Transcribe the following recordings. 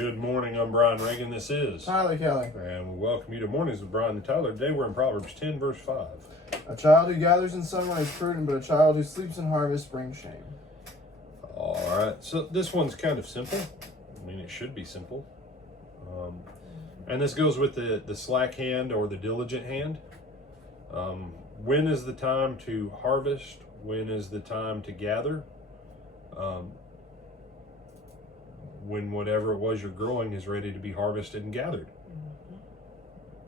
Good morning, I'm Brian Reagan. This is Tyler Kelly. And we welcome you to Mornings with Brian and Tyler. Today we're in Proverbs 10, verse 5. A child who gathers in summer is prudent, but a child who sleeps in harvest brings shame. All right, so this one's kind of simple. I mean, it should be simple. And this goes with the slack hand or the diligent hand. When is the time to harvest? When is the time to gather? When whatever it was you're growing is ready to be harvested and gathered.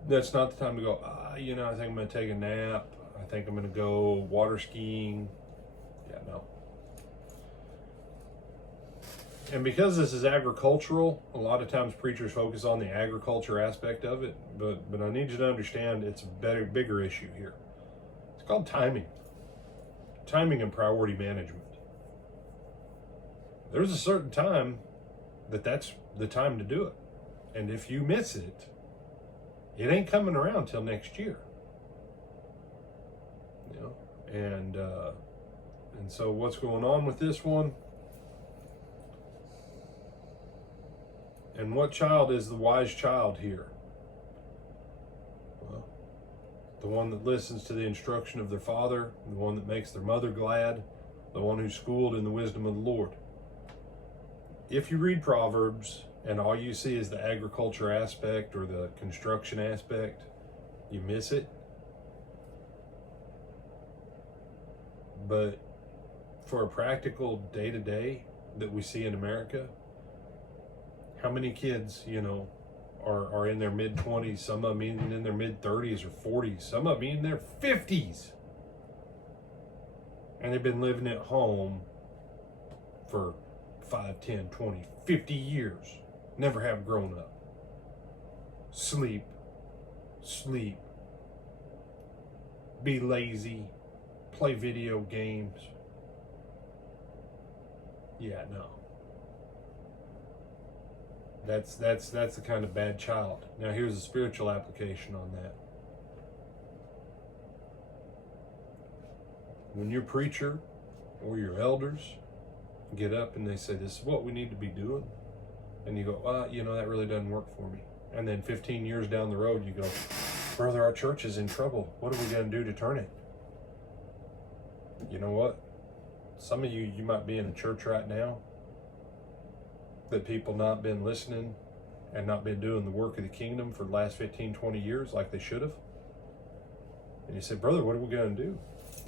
That's not the time to go, I think I'm going to take a nap. I think I'm going to go water skiing. Yeah, no. And because this is agricultural, a lot of times preachers focus on the agriculture aspect of it, but I need you to understand it's a bigger issue here. It's called timing. Timing and priority management. There's a certain time that's the time to do it. And if you miss it, it ain't coming around till next year. And so what's going on with this one? And what child is the wise child here? Well, the one that listens to the instruction of their father, the one that makes their mother glad, the one who's schooled in the wisdom of the Lord. If you read Proverbs and all you see is the agriculture aspect or the construction aspect, you miss it. But for a practical day-to-day that we see in America, how many kids, are in their mid-20s, some of them even in their mid-30s or 40s, some of them in their 50s. And they've been living at home for 5, 10, 20, 50 years. Never have grown up. Sleep. Be lazy. Play video games. Yeah, no. That's the kind of bad child. Now here's a spiritual application on that. When your preacher or your elders get up and they say, this is what we need to be doing, and you go, that really doesn't work for me. And then 15 years down the road, you go, brother, our church is in trouble. What are we going to do to turn it? You know what? Some of you might be in a church right now that people not been listening and not been doing the work of the kingdom for the last 15, 20 years like they should have. And you say, brother, what are we going to do?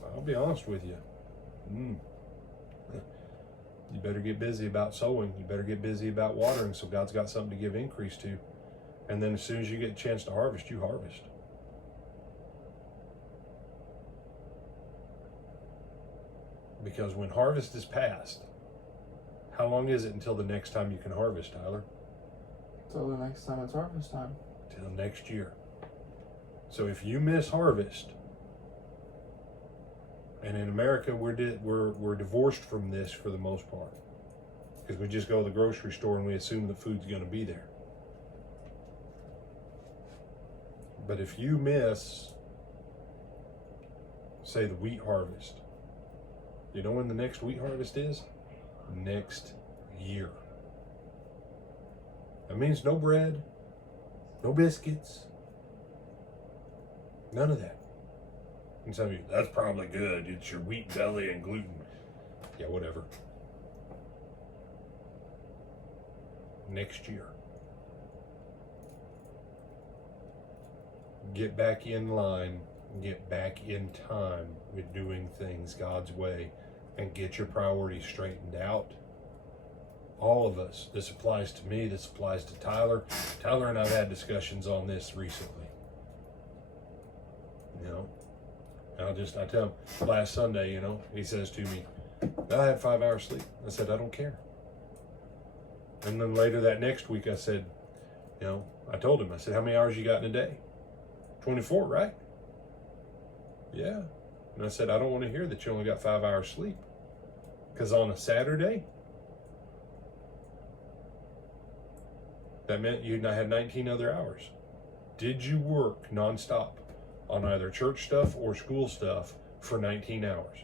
I'll be honest with you. You better get busy about sowing. You better get busy about watering so God's got something to give increase to. And then as soon as you get a chance to harvest, you harvest. Because when harvest is past, how long is it until the next time you can harvest, Tyler? Till the next time it's harvest time. Till next year. So if you miss harvest, and in America we're divorced from this for the most part, because we just go to the grocery store and we assume the food's going to be there. But if you miss, say, the wheat harvest, you know when the next wheat harvest is? Next year. That means no bread, no biscuits, none of that. And some of you, that's probably good. It's your wheat belly and gluten. Yeah, whatever. Next year. Get back in line, get back in time with doing things God's way, and get your priorities straightened out. All of us. This applies to me. This applies to Tyler. Tyler and I've had discussions on this recently. I tell him last Sunday, he says to me, I had 5 hours sleep. I said, I don't care. And then later that next week I said, I told him, I said, how many hours you got in a day? 24, right? Yeah. And I said, I don't want to hear that you only got 5 hours sleep. Because on a Saturday, that meant you had 19 other hours. Did you work nonstop on either church stuff or school stuff for 19 hours?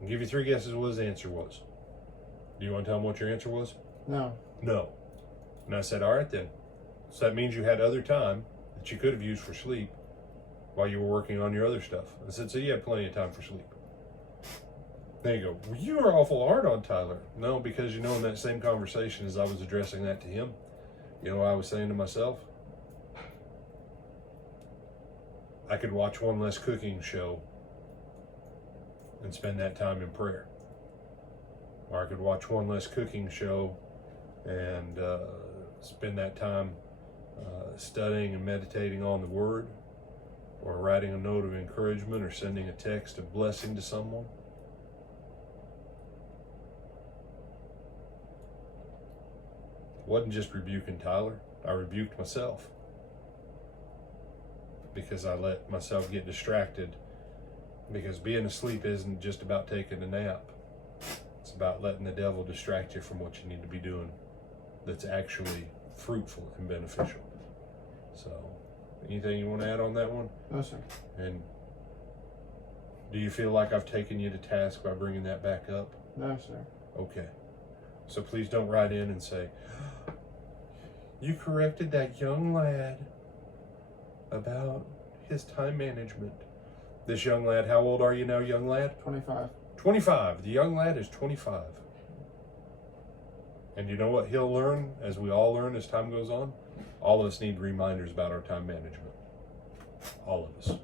I'll give you 3 guesses what his answer was. Do you want to tell him what your answer was? No. No. And I said, all right then. So that means you had other time that you could have used for sleep while you were working on your other stuff. I said, so you had plenty of time for sleep. There you go. Well, you are awful hard on Tyler. No, because in that same conversation as I was addressing that to him, what I was saying to myself? I could watch one less cooking show and spend that time in prayer. Or I could watch one less cooking show and spend that time studying and meditating on the Word, or writing a note of encouragement, or sending a text of blessing to someone. It wasn't just rebuking Tyler. I rebuked myself, because I let myself get distracted. Because being asleep isn't just about taking a nap. It's about letting the devil distract you from what you need to be doing that's actually fruitful and beneficial. So, anything you want to add on that one? No, sir. And do you feel like I've taken you to task by bringing that back up? No, sir. Okay. So please don't write in and say, you corrected that young lad about his time management. This young lad, how old are you now, young lad? 25. 25. The young lad is 25. And you know what he'll learn, as we all learn as time goes on? All of us need reminders about our time management. All of us.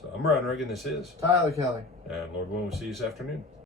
So I'm Ryan Reagan, this is Tyler Kelly. And Lord willing, we'll see you this afternoon.